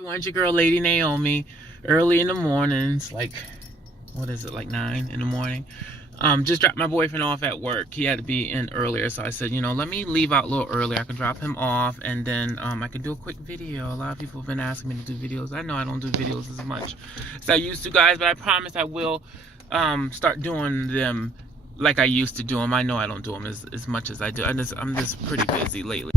Everyone's your girl, Lady Naomi. Early in the mornings, like, what is it, like 9 in the morning? Just dropped my boyfriend off at work. He had to be in earlier, so I said, you know, let me leave out a little early. I can drop him off, and then I can do a quick video. A lot of people have been asking me to do videos. I know I don't do videos as much as I used to, guys, but I promise I will start doing them like I used to do them. I know I don't do them as much as I do. I'm just pretty busy lately.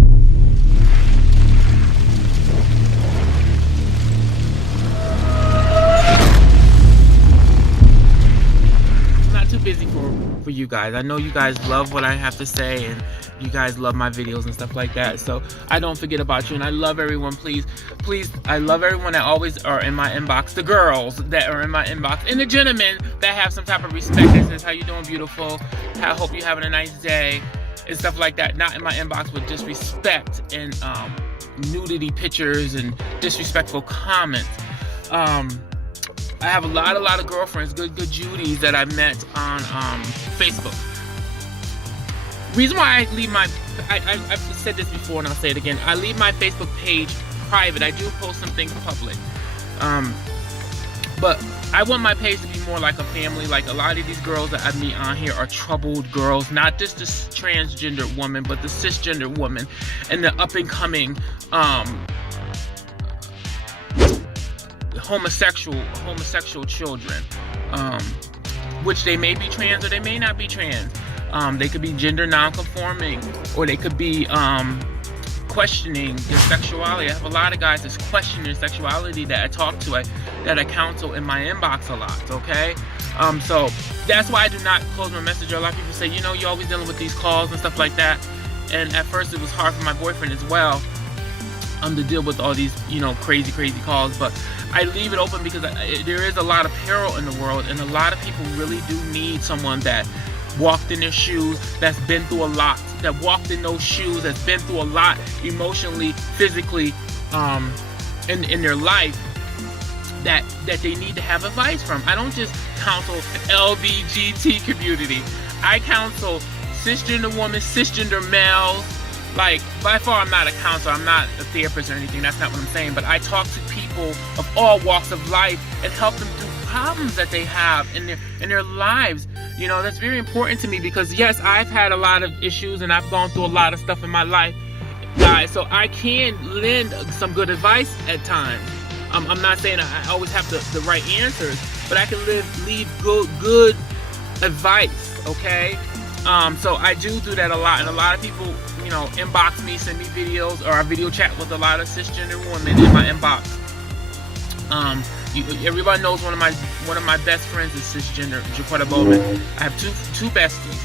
Busy for you guys. I know you guys love what I have to say, and you guys love my videos and stuff like that, so I don't forget about you. And I love everyone. Please, I love everyone that always are in my inbox, the girls that are in my inbox, and the gentlemen that have some type of respect that says, how you doing, beautiful, I hope you're having a nice day, and stuff like that. Not in my inbox with disrespect and nudity pictures and disrespectful comments. I have a lot of girlfriends, good Judies that I met on Facebook. Reason why I leave my, I've said this before and I'll say it again, I leave my Facebook page private. I do post some things public. But I want my page to be more like a family. Like a lot of these girls that I meet on here are troubled girls, not just the transgender woman, but the cisgender woman and the up and coming homosexual children, which they may be trans or they may not be trans. They could be gender non-conforming, or they could be questioning their sexuality. I have a lot of guys that's questioning their sexuality that I talk to, that I counsel in my inbox a lot, okay? So that's why I do not close my messenger. A lot of people say, you know, you're always dealing with these calls and stuff like that. And at first it was hard for my boyfriend as well to deal with all these, you know, crazy calls, but I leave it open because there is a lot of peril in the world, and a lot of people really do need someone that walked in their shoes, that's been through a lot, that walked in those shoes, that's been through a lot emotionally, physically, in their life, that they need to have advice from. I don't just counsel LBGT community. I counsel cisgender women, cisgender males. Like, by far, I'm not a counselor, I'm not a therapist or anything, that's not what I'm saying, but I talk to people of all walks of life and help them through problems that they have in their lives. You know, that's very important to me because, yes, I've had a lot of issues and I've gone through a lot of stuff in my life, guys, so I can lend some good advice at times. I'm not saying I always have the right answers, but I can leave good advice, okay? So I do that a lot, and a lot of people, you know, inbox me, send me videos, or I video chat with a lot of cisgender women in my inbox. Everybody knows one of my best friends is cisgender, Jaquetta Bowman. I have two besties.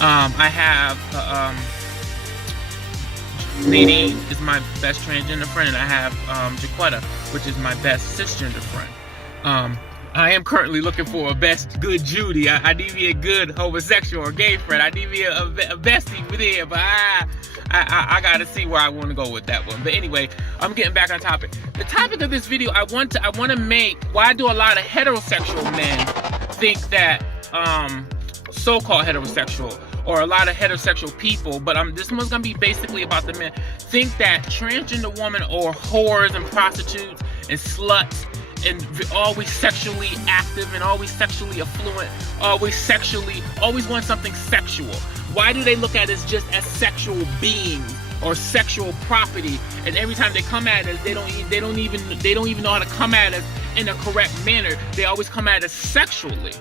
I have Nadine is my best transgender friend, and I have Jaquetta, which is my best cisgender friend. I am currently looking for a good Judy. I need me a good homosexual or gay friend. I need me a bestie with it, but I gotta see where I want to go with that one. But anyway, I'm getting back on topic. The topic of this video, I want to make, why do a lot of heterosexual men think that so-called heterosexual, or a lot of heterosexual people, but this one's gonna be basically about the men, think that transgender women or whores and prostitutes and sluts and always sexually active and always sexually affluent, always want something sexual. Why do they look at us just as sexual beings or sexual property? And every time they come at us, they don't even know how to come at us in a correct manner. They always come at us sexually.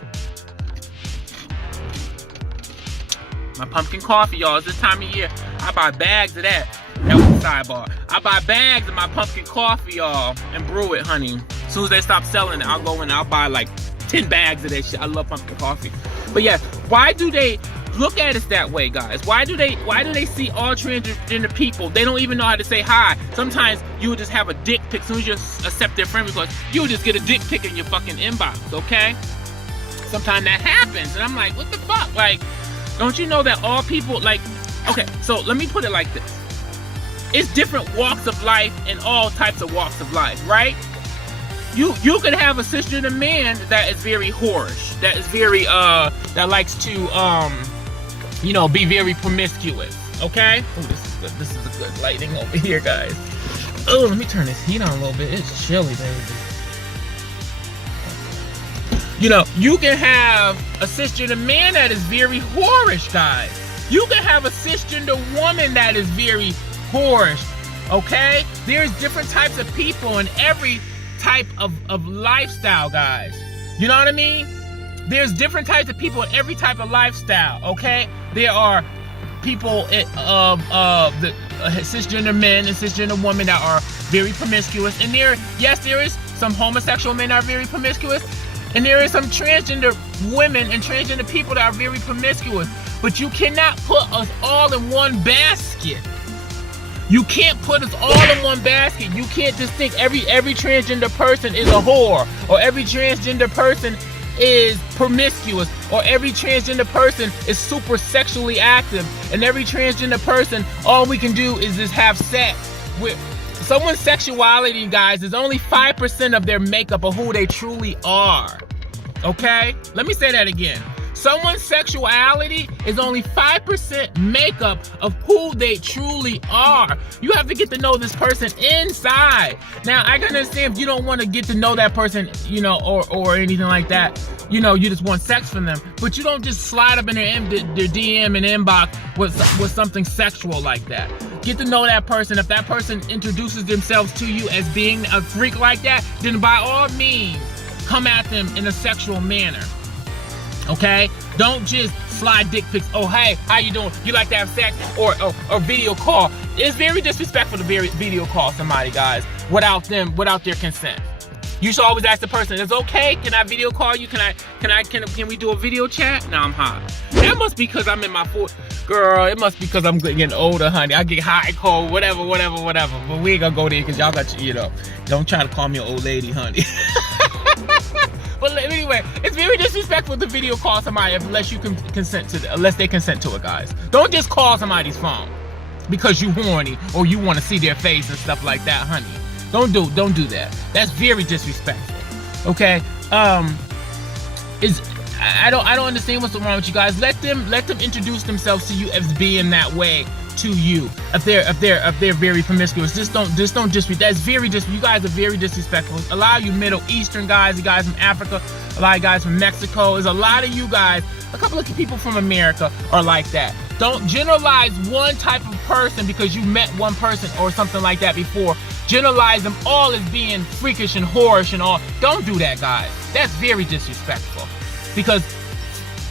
My pumpkin coffee, y'all. It's this time of year. I buy bags of that. That was a sidebar. I buy bags of my pumpkin coffee, y'all, and brew it, honey. As soon as they stop selling it, I'll go in and I'll buy like 10 bags of that shit. I love pumpkin coffee. But yeah, why do they look at us that way, guys? Why do they see all transgender people? They don't even know how to say hi. Sometimes you would just have a dick pic. As soon as you accept their friend request, you would just get a dick pic in your fucking inbox, okay? Sometimes that happens, and I'm like, what the fuck? Like, don't you know that all people, like, okay, so let me put it like this. It's different walks of life and all types of walks of life, right? You could have a cisgender man that is very whorish, that is very that likes to you know, be very promiscuous, okay? Oh, this is good. This is a good lighting over here, guys. Oh, let me turn this heat on a little bit. It's chilly, baby. You know, you can have a cisgender man that is very whorish, guys. You can have a cisgender woman that is very whorish, okay? There's different types of people in every type of lifestyle, guys. You know what I mean? There's different types of people in every type of lifestyle, okay? There are people of the cisgender men and cisgender women that are very promiscuous. And there is some homosexual men that are very promiscuous. And there is some transgender women and transgender people that are very promiscuous. But you cannot put us all in one basket. You can't put us all in one basket. You can't just think every transgender person is a whore, or every transgender person is promiscuous, or every transgender person is super sexually active, and every transgender person, all we can do is just have sex. With someone's sexuality, guys, is only 5% of their makeup of who they truly are. Okay? Let me say that again. Someone's sexuality is only 5% makeup of who they truly are. You have to get to know this person inside. Now, I can understand if you don't want to get to know that person, you know, or anything like that. You know, you just want sex from them. But you don't just slide up in their DM and inbox with something sexual like that. Get to know that person. If that person introduces themselves to you as being a freak like that, then by all means, come at them in a sexual manner. Okay? Don't just slide dick pics. Oh, hey, how you doing? You like to have sex? Or video call. It's very disrespectful to video call somebody, guys, without their consent. You should always ask the person, "Is it okay? Can I video call you? Can we do a video chat?" No, I'm hot. That must be because I'm in my 40s. Girl, it must be because I'm getting older, honey. I get hot, cold, whatever. But we ain't gonna go there because y'all got, you know, don't try to call me an old lady, honey. But anyway, it's very disrespectful to video call somebody unless you can consent to unless they consent to it, guys. Don't just call somebody's phone because you horny or you want to see their face and stuff like that, honey. Don't do that. That's very disrespectful. Okay? I don't understand what's wrong with you guys. Let them introduce themselves to you as being that way to you. If they're very promiscuous, just don't disrespect. That's very you guys are very disrespectful. A lot of you Middle Eastern guys, you guys from Africa, a lot of guys from Mexico, there's a lot of you guys, a couple of people from America are like that. Don't generalize one type of person because you met one person or something like that before. Generalize them all as being freakish and whorish and all. Don't do that, guys. That's very disrespectful. Because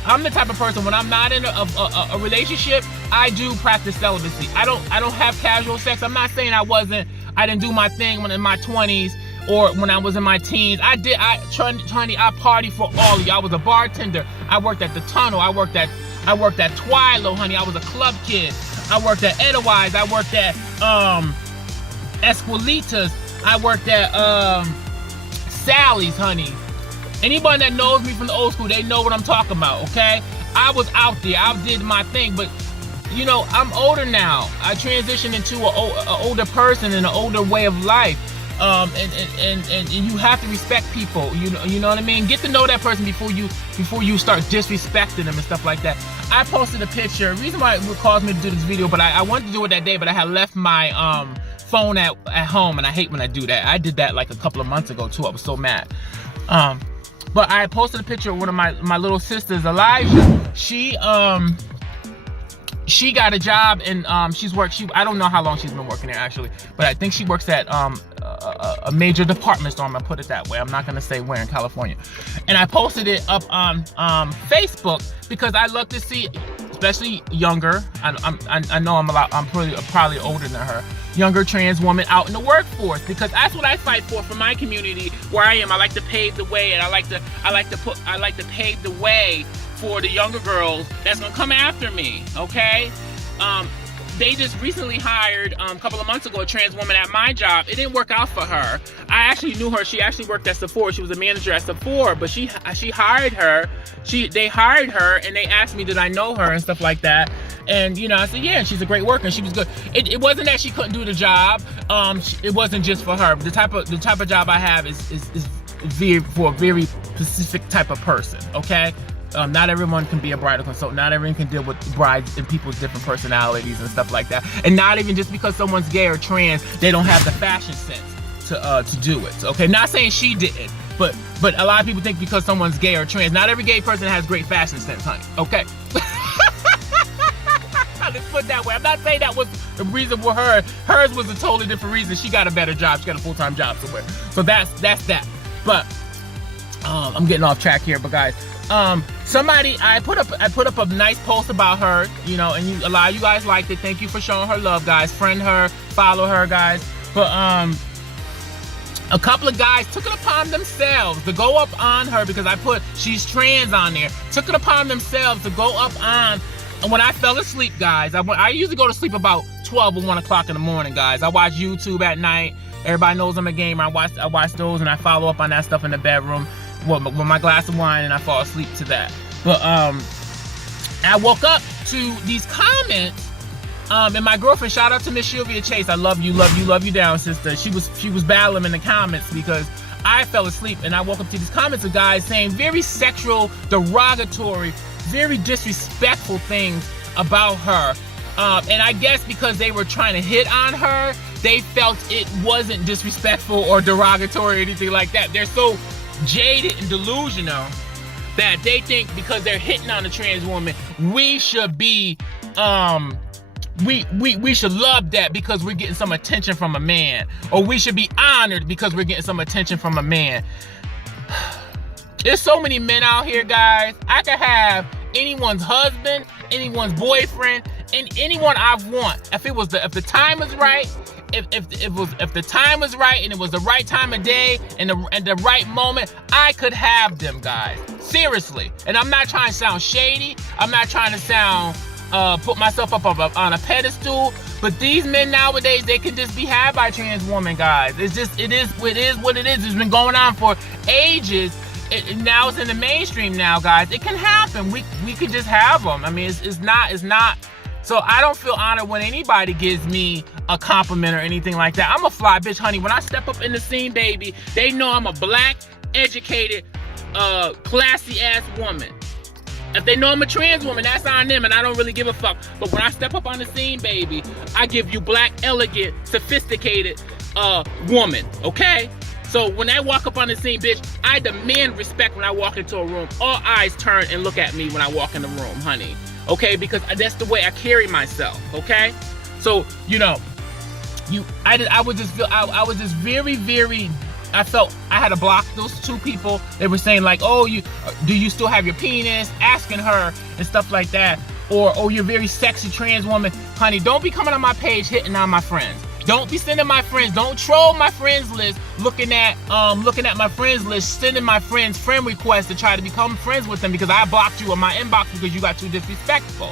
I'm the type of person, when I'm not in a relationship, I do practice celibacy. I don't have casual sex. I'm not saying I didn't do my thing when in my 20s or when I was in my teens. I partied for all of you. I was a bartender. I worked at the Tunnel. I worked at Twilo, honey. I was a club kid. I worked at Edelweiss. I worked at Esquilitas. I worked at Sally's, honey. Anybody that knows me from the old school, they know what I'm talking about, okay? I was out there. I did my thing, but, you know, I'm older now. I transitioned into an older person and an older way of life. And you have to respect people. You know what I mean? Get to know that person before you start disrespecting them and stuff like that. I posted a picture. The reason why it caused me to do this video, but I wanted to do it that day, but I had left my phone at home, and I hate when I do that. I did that like a couple of months ago too. I was so mad. But I posted a picture of one of my little sisters, Elijah. She got a job and I don't know how long she's been working there actually, but I think she works at a major department store. I'm gonna put it that way. I'm not gonna say where in California. And I posted it up on Facebook because I love to see, especially younger. I know I'm probably older than her. Younger trans woman out in the workforce, because that's what I fight for my community where I am. I like to pave the way, and I like to pave the way for the younger girls that's gonna come after me. Okay, they just recently hired a couple of months ago a trans woman at my job. It didn't work out for her. I actually knew her. She actually worked at Sephora. She was a manager at Sephora, but she hired her. They hired her, and they asked me did I know her and stuff like that. And, you know, I said, yeah, she's a great worker, and she was good. It wasn't that she couldn't do the job. It wasn't just for her. The type of job I have is for a very specific type of person, okay? Not everyone can be a bridal consultant. Not everyone can deal with brides and people's different personalities and stuff like that. And not even just because someone's gay or trans, they don't have the fashion sense to do it. Okay, not saying she didn't, but a lot of people think because someone's gay or trans, not every gay person has great fashion sense, honey. Okay. Let's put it that way. I'm not saying that was the reason for her. Hers was a totally different reason. She got a better job. She got a full-time job somewhere. So that's that. But I'm getting off track here. But guys, somebody I put up a nice post about her, you know, and a lot of you guys liked it. Thank you for showing her love, guys. Friend her, follow her, guys. But a couple of guys took it upon themselves to go up on her because I put she's trans on there. Took it upon themselves to go up on. And when I fell asleep, guys, I usually go to sleep about 12 or 1 o'clock in the morning, guys. I watch YouTube at night. Everybody knows I'm a gamer. I watch those and I follow up on that stuff in the bedroom with my glass of wine, and I fall asleep to that. But I woke up to these comments, and my girlfriend, shout out to Miss Sylvia Chase. I love you down, sister. She was battling in the comments because I fell asleep, and I woke up to these comments of guys saying very sexual, derogatory, very disrespectful things about her. And I guess because they were trying to hit on her, they felt it wasn't disrespectful or derogatory or anything like that. They're so jaded and delusional that they think because they're hitting on a trans woman, we should be, we should love that because we're getting some attention from a man. Or we should be honored because we're getting some attention from a man. There's so many men out here, guys. I could have anyone's husband, anyone's boyfriend, and anyone I want. If the time is right, if the time was right and it was the right time of day and the right moment, I could have them, guys. Seriously. And I'm not trying to sound shady. I'm not trying to sound put myself up on a pedestal. But these men nowadays, they can just be had by trans women, guys. It is what it is. It's been going on for ages. Now it's in the mainstream now, guys. It can happen. We could just have them. I mean, it's not. So I don't feel honored when anybody gives me a compliment or anything like that. I'm a fly bitch, honey. When I step up in the scene, baby, they know I'm a black, educated, classy ass woman. If they know I'm a trans woman, that's on them, and I don't really give a fuck. But when I step up on the scene, baby, I give you black, elegant, sophisticated woman, okay? So when I walk up on the scene, bitch, I demand respect when I walk into a room. All eyes turn and look at me when I walk in the room, honey. Okay, because that's the way I carry myself, okay? So, you know, I was just very, very, I felt I had to block those two people. They were saying like, oh, do you still have your penis? Asking her and stuff like that. Or, oh, you're a very sexy trans woman. Honey, don't be coming on my page hitting on my friends. Don't be sending my friends. Don't troll my friends list. Looking at my friends list, sending my friends friend requests to try to become friends with them because I blocked you in my inbox because you got too disrespectful.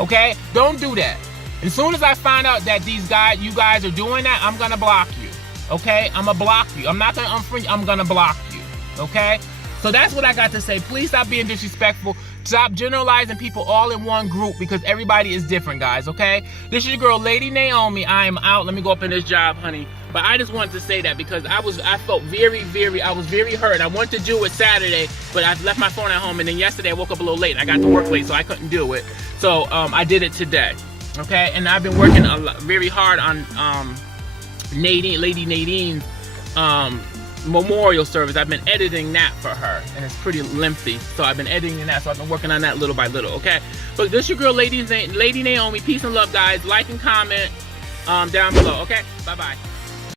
Okay? Don't do that. As soon as I find out that you guys are doing that, I'm gonna block you. Okay? I'm gonna block you. I'm not gonna unfriend you. I'm gonna block you. Okay? So that's what I got to say. Please stop being disrespectful. Stop generalizing people all in one group because everybody is different, guys, okay? This is your girl, Lady Naomi. I am out. Let me go up in this job, honey. But I just wanted to say that because I felt very hurt. I wanted to do it Saturday, but I left my phone at home, and then yesterday I woke up a little late. And I got to work late, so I couldn't do it. So I did it today, okay? And I've been working very hard on Lady Nadine's memorial service. I've been editing that for her, and it's pretty lengthy, so I've been editing that, so I've been working on that little by little, okay? But this is your girl, Lady Naomi. Peace and love, guys. Like and comment down below, okay? Bye-bye.